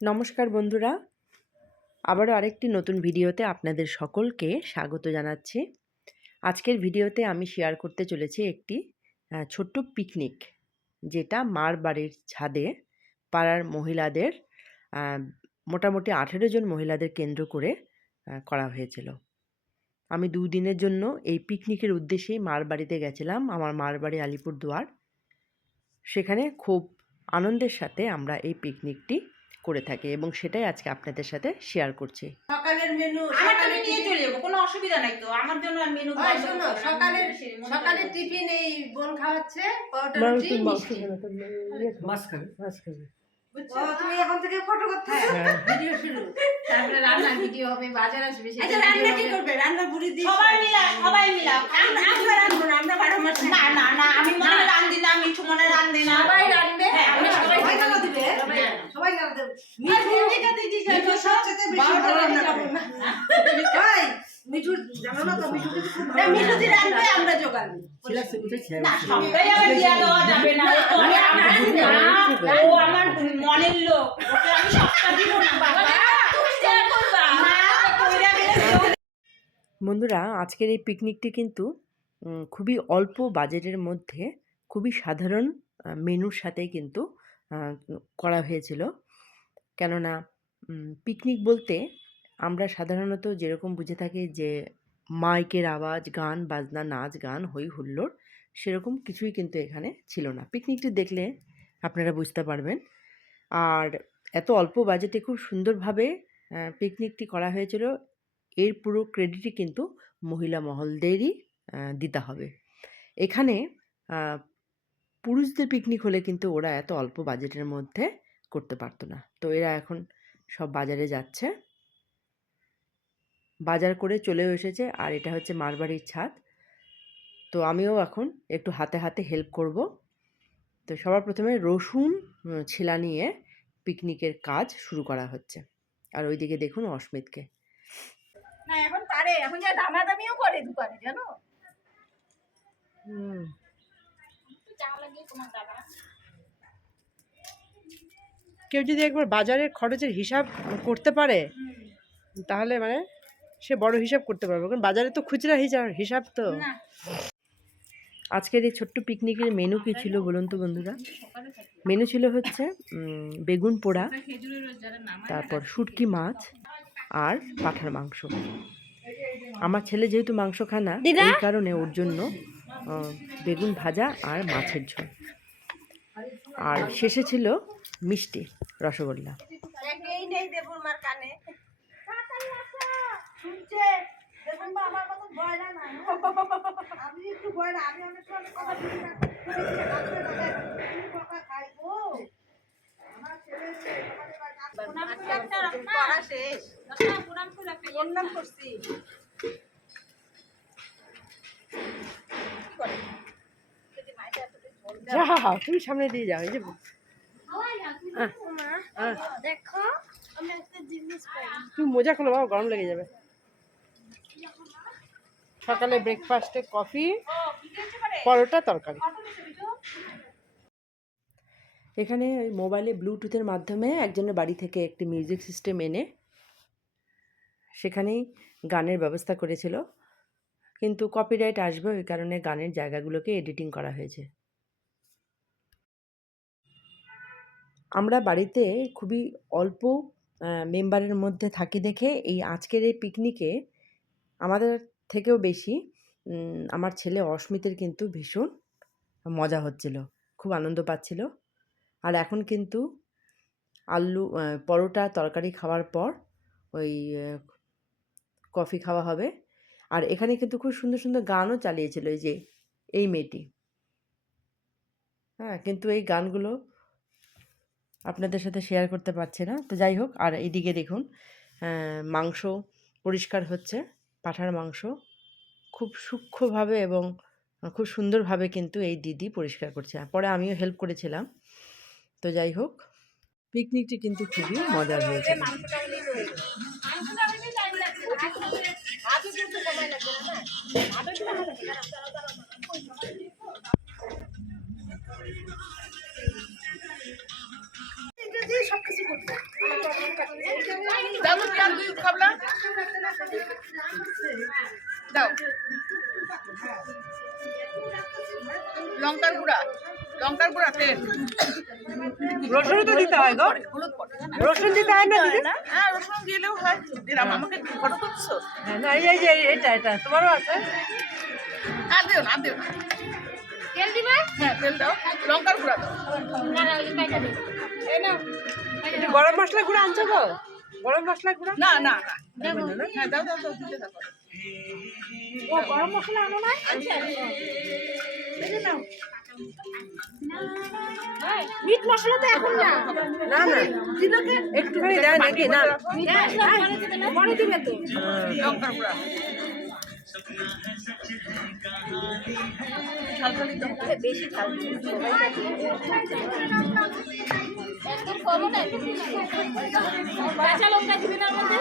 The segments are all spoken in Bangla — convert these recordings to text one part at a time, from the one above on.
নমস্কার বন্ধুরা, আবারও আরেকটি নতুন ভিডিওতে আপনাদের সকলকে স্বাগত জানাচ্ছি। আজকের ভিডিওতে আমি শেয়ার করতে চলেছি একটি ছোট্ট পিকনিক, যেটা মার বাড়ির ছাদে পাড়ার মহিলাদের মোটামুটি 18 জন মহিলাদের কেন্দ্র করে করা হয়েছিল। আমি 2 দিনের জন্য এই পিকনিকের উদ্দেশ্যেই মার বাড়িতে গেছিলাম। আমার মার বাড়ি আলিপুরদুয়ার। সেখানে খুব আনন্দের সাথে আমরা এই পিকনিকটি করে থাকি এবং সেটাই আজকে আপনাদের সাথে শেয়ার করছি। সকালের মেনু আমি নিয়ে চলে যাবো, কোনো অসুবিধা নাই তো। আমার জন্য আর মেনু শোনো, সকালের টিফিন এই বোন খাওয়াচ্ছে পরোটা রুটি মিষ্টি। তুমি এখন থেকে ফটো করতে ভিডিও শুরু, তারপরে রান্না ভিডিও হবে, বাজার আসবে। আচ্ছা রান্না কি করবে? রান্না বুড়ি দিয়ে সবাই মিলা আমরা রান্না না, আমরা 12 মাস না না না, আমি মনে রান্ধি না, মিঠু মনে রান্ধে না, সবাই রান্না। আমরা সবাই খাওয়া দিবে, সবাই খাওয়া দেব। মিঠু সবচেয়ে বেশি ভালো রান্না করে না। ভাই মিঠু জানো না তো, মিঠু কিন্তু খুব ভালো। মিঠু দি রান্না আমরা জোগাড় না, সবটাই আবার দিয়া দেওয়া যাবে না। ও আমার মনের লোক, ওকে আমি সবটা দিব না বাবা। তুমি যা করবা না কইরা গেলে। বন্ধুরা, আজকের এই পিকনিকটি কিন্তু খুবই অল্প বাজেটের মধ্যে খুবই সাধারণ মেনুর সাথেই কিন্তু করা হয়েছিল। কেননা পিকনিক বলতে আমরা সাধারণত যেরকম বুঝে থাকি যে মাইকের আওয়াজ, গান বাজনা, নাচ গান, হই হুল্লোড়, সেরকম কিছুই কিন্তু এখানে ছিল না। পিকনিকটি দেখলে আপনারা বুঝতে পারবেন। আর এত অল্প বাজেটে খুব সুন্দরভাবে পিকনিকটি করা হয়েছিল। এর পুরো ক্রেডিটই কিন্তু মহিলা মহলদেরই দিতে হবে। এখানে পুরুষদের পিকনিক হলে কিন্তু ওরা এত অল্প বাজেটের মধ্যে করতে পারতো না। তো এরা এখন সব বাজারে যাচ্ছে, বাজার করে চলেও এসেছে। আর এটা হচ্ছে মারবাড়ির ছাদ। তো আমিও এখন একটু হাতে হাতে হেল্প করব। তো সবার প্রথমে রসুন ছিলা নিয়ে পিকনিকের কাজ শুরু করা হচ্ছে। আর ওইদিকে দেখুন অস্মিতকে। না এখন পারে, এখন যা দামাদামিও করে দোকানে, জানো। কেউ যদি একবার বাজারের খরচের হিসাব করতে পারে তাহলে মানে সে বড় হিসাব করতে পারবে, কারণ বাজারে তো খুচরা হিসাব তো। আজকের এই ছোট্ট পিকনিকের মেনু কী ছিল বলুন তো বন্ধুরা? মেনু ছিল হচ্ছে বেগুন পোড়া, তারপর শুটকি মাছ আর পাঁঠার মাংস। আমার ছেলে যেহেতু মাংস খায় না, এই কারণে ওর জন্য বেগুন ভাজা আর মাছের ঝোল। আর শেষে ছিল মিষ্টি, রসগোল্লা। যাও, তুমি সামনে দিয়ে যাও। এই যে দেখো আমি একটা জিনিস পাই। তুমি মোজা খোলো বাবা, গরম লেগে যাবে। সকালে ব্রেকফাস্টে কফি, পরোটা, তরকারি। এখানে ওই মোবাইলে ব্লুটুথের মাধ্যমে একজনের বাড়ি থেকে একটি মিউজিক সিস্টেম এনে সেখানেই গানের ব্যবস্থা করেছিল, কিন্তু কপিরাইট আসবে, ওই কারণে গানের জায়গাগুলোকে এডিটিং করা হয়েছে। আমরা বাড়িতে খুবই অল্প মেম্বারের মধ্যে থাকি দেখে এই আজকের এই পিকনিকে আমাদের থেকেও বেশি আমার ছেলে অস্মিতের কিন্তু ভীষণ মজা হচ্ছিল, খুব আনন্দ পাচ্ছিল। আর এখন কিন্তু পরোটা তরকারি খাওয়ার পর ওই কফি খাওয়া হবে। আর এখানে কিন্তু খুব সুন্দর সুন্দর গানও চালিয়েছিল এই মেয়েটি। হ্যাঁ, কিন্তু এই গানগুলো আপনাদের সাথে শেয়ার করতে পারছি না। তো যাই হোক, আর এইদিকে দেখুন মাংস পরিষ্কার হচ্ছে, পাঁঠার মাংস খুব সূক্ষ্মভাবে এবং খুব সুন্দরভাবে কিন্তু এই দিদি পরিষ্কার করছে। পরে আমিও হেল্প করেছিলাম। তো যাই হোক, পিকনিকটি কিন্তু খুবই মজার হয়েছে। লঙ্কার গুঁড়া তেল রসুন তো দিতে হয় গো, হলুদ পড়ে রসুন দিতে হয় না দিদি? হ্যাঁ রসুন দিলেও হয় দিলাম আমাকে ফটো তুলছো হ্যাঁ, না এই যে এটা তোমারও আছে। আর দিও না তেল দিবা? হ্যাঁ তেল দাও লঙ্কার গুঁড়া দাও না না, ওই যে প্যাকেটে। এই নাও। একটু গরম মশলা গুঁড়ো আনছো গো? গরম মশলা গুঁড়ো না হ্যাঁ দাও দিতে থাকো ও গরম মশলা আনো না? মিট মশলা তো এখন না। না একটুখানি দেয় নাকি? না মিট মশলা পরে দিবে তো। লঙ্কার গুঁড়া বেশি ঝাল একদম কমও না, কাঁচা লঙ্কা দিবে না মধ্যে,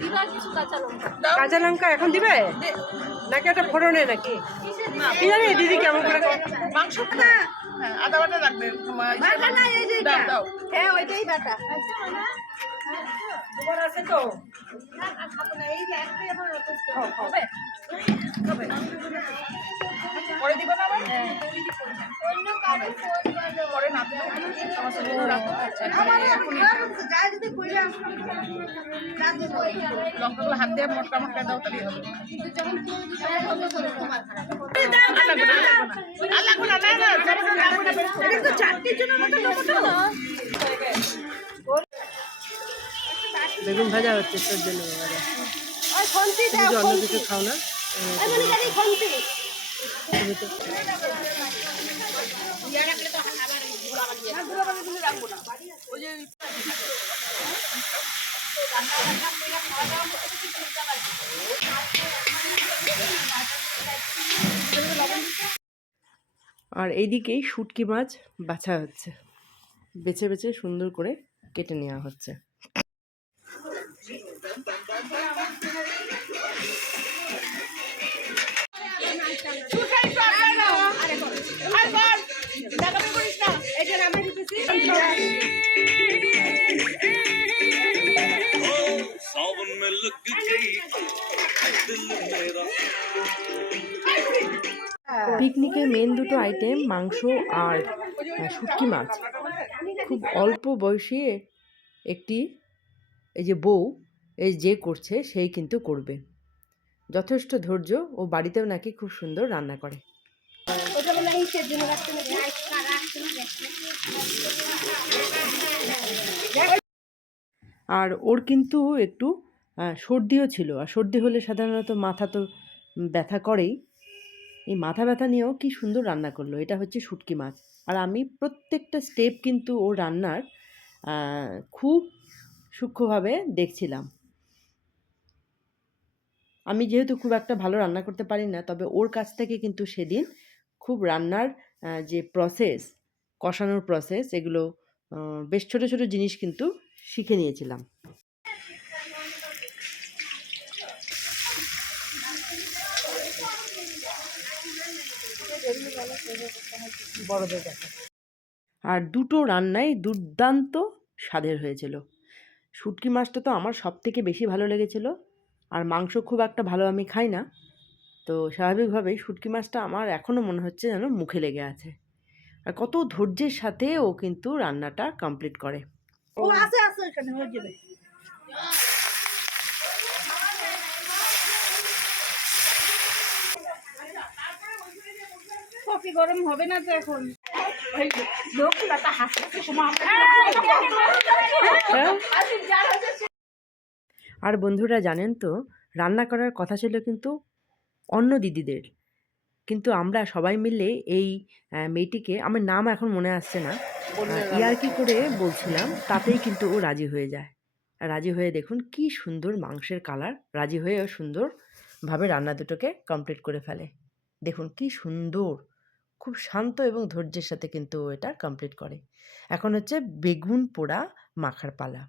দিবা কিছু কাঁচা লঙ্কা। কাঁচা লঙ্কা এখন দিবে নাকি একটা ফোড়নে নাকি? কি জানি দিদি কেমন করে করে? মাংস হ্যাঁ আদা বাটা লাগবে দাও দাও হ্যাঁ ওইটাই বাটা। তোমার আছে তো? পরে দিবে না আবার অন্য কারো ফোন করো। পরে না দিলেও আমার সাথে রাখো লঙ্কাগুলো হাত দিয়ে মোটকা দাও তাহলেই হবে বেগুন ভাজা হচ্ছে তোর জন্য এবারে। ওই খন্তি তুমি দাও, কি অন্য খন্তি। কিছু খাও না? ওই মনে করি খন্তি। তুমি তো আর এইদিকেই শুটকি মাছ বাছা হচ্ছে, বেছে বেছে সুন্দর করে কেটে নেওয়া হচ্ছে। सावन में लग गई दिल मेरा পিকনিকের মেন দুটো আইটেম মাংস আর শুটকি মাছ। খুব অল্প বয়সী একটি এই যে বউ এই যে করছে সেই কিন্তু করবে, যথেষ্ট ধৈর্য ও বাড়িতেও নাকি খুব সুন্দর রান্না করে। ওটা বলে ইসের জন্য রাখতে না। আর ওর কিন্তু একটু সর্দিও ছিল, আর সর্দি হলে সাধারণত মাথা তো ব্যথা করেই। এই মাথা ব্যথা নিয়েও কি সুন্দর রান্না করলো। এটা হচ্ছে শুটকি মাছ, আর আমি প্রত্যেকটা স্টেপ কিন্তু ওর রান্নার খুব সূক্ষ্মভাবে দেখছিলাম। আমি যেহেতু খুব একটা ভালো রান্না করতে পারি না, তবে ওর কাছ থেকে কিন্তু সেদিন খুব রান্নার যে প্রসেস, কষানোর প্রসেস, এগুলো বেশ ছোট ছোট জিনিস কিন্তু শিখে নিয়েছিলাম। বড়দের কাছে। আর দুটো রান্নাই দুর্দান্ত স্বাদের হয়েছিল। শুটকি মাছটা তো আমার সব থেকে বেশি ভালো লেগেছিল, আর মাংস খুব একটা ভালো আমি খাই না, তো স্বাভাবিকভাবেই শুটকি মাছটা আমার এখনও মনে হচ্ছে যেন মুখে লেগে আছে। আর কত ধৈর্যের সাথে ও কিন্তু রান্নাটা কমপ্লিট করে। ও আছে এখানে হয়ে যাবে। কফি গরম হবে না তো এখন আর বন্ধুরা জানেন তো, রান্না করার কথা ছিল কিন্তু অন্য দিদিদের, কিন্তু আমরা সবাই মিলে এই মেয়েটিকে, আমার নাম এখন মনে আসছে না, ইয়ার্কি করে বলছিলাম, তাতেই কিন্তু ও রাজি হয়ে যায়। রাজি হয়ে দেখুন কি সুন্দর মাংসের কালার, রাজি হয়ে ও সুন্দরভাবে রান্না দুটোকে কমপ্লিট করে ফেলে। দেখুন কি সুন্দর, খুব শান্ত এবং ধৈর্যের সাথে কিন্তু ও এটা কমপ্লিট করে। এখন হচ্ছে বেগুন পোড়া মাখার পালা।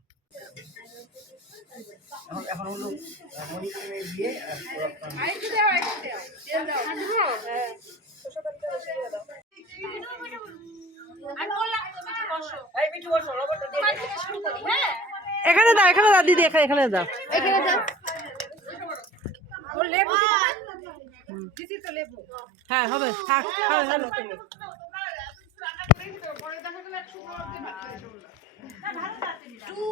এখানে দাও, এখানে দাও দিদি, এখানে দাও। এখানে দাও। ও লেবু দিতে হ্যাঁ হবে থাক খাও হলো তুমি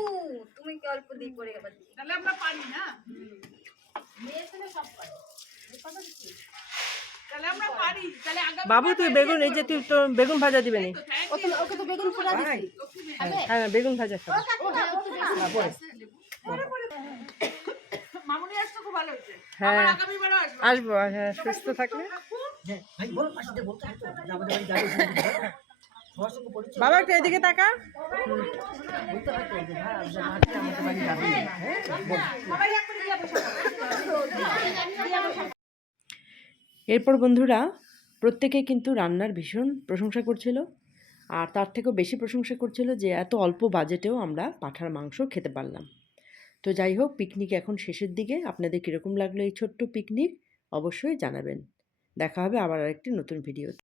তুমি কি অল্প দিয়ে করে এবার তাহলে আমরা পারি না মেয়ে ছেলে সব পারে এই কথা কি তাহলে আমরা পারি তাহলে আগামী বাবু তুই বেগুন, এই যে তুই তো বেগুন ভাজা দিবে নি? ওকে তো বেগুন পোড়া দিছি হ্যাঁ বেগুন ভাজা খাবো। মামুনি আসতো খুব ভালো হচ্ছে হ্যাঁ আগামী বারও আসবো আসবো, হ্যাঁ সুস্থ থাকলে। বাবা একটু এদিকে তাকা। এরপর বন্ধুরা প্রত্যেকে কিন্তু রান্নার ভীষণ প্রশংসা করছিল, আর তার থেকেও বেশি প্রশংসা করছিল যে এত অল্প বাজেটেও আমরা পাঁঠার মাংস খেতে পারলাম। তো যাই হোক, পিকনিক এখন শেষের দিকে। আপনাদের কীরকম লাগলো এই ছোট্ট পিকনিক অবশ্যই জানাবেন। দেখা হবে আবার আরেকটি নতুন ভিডিওতে।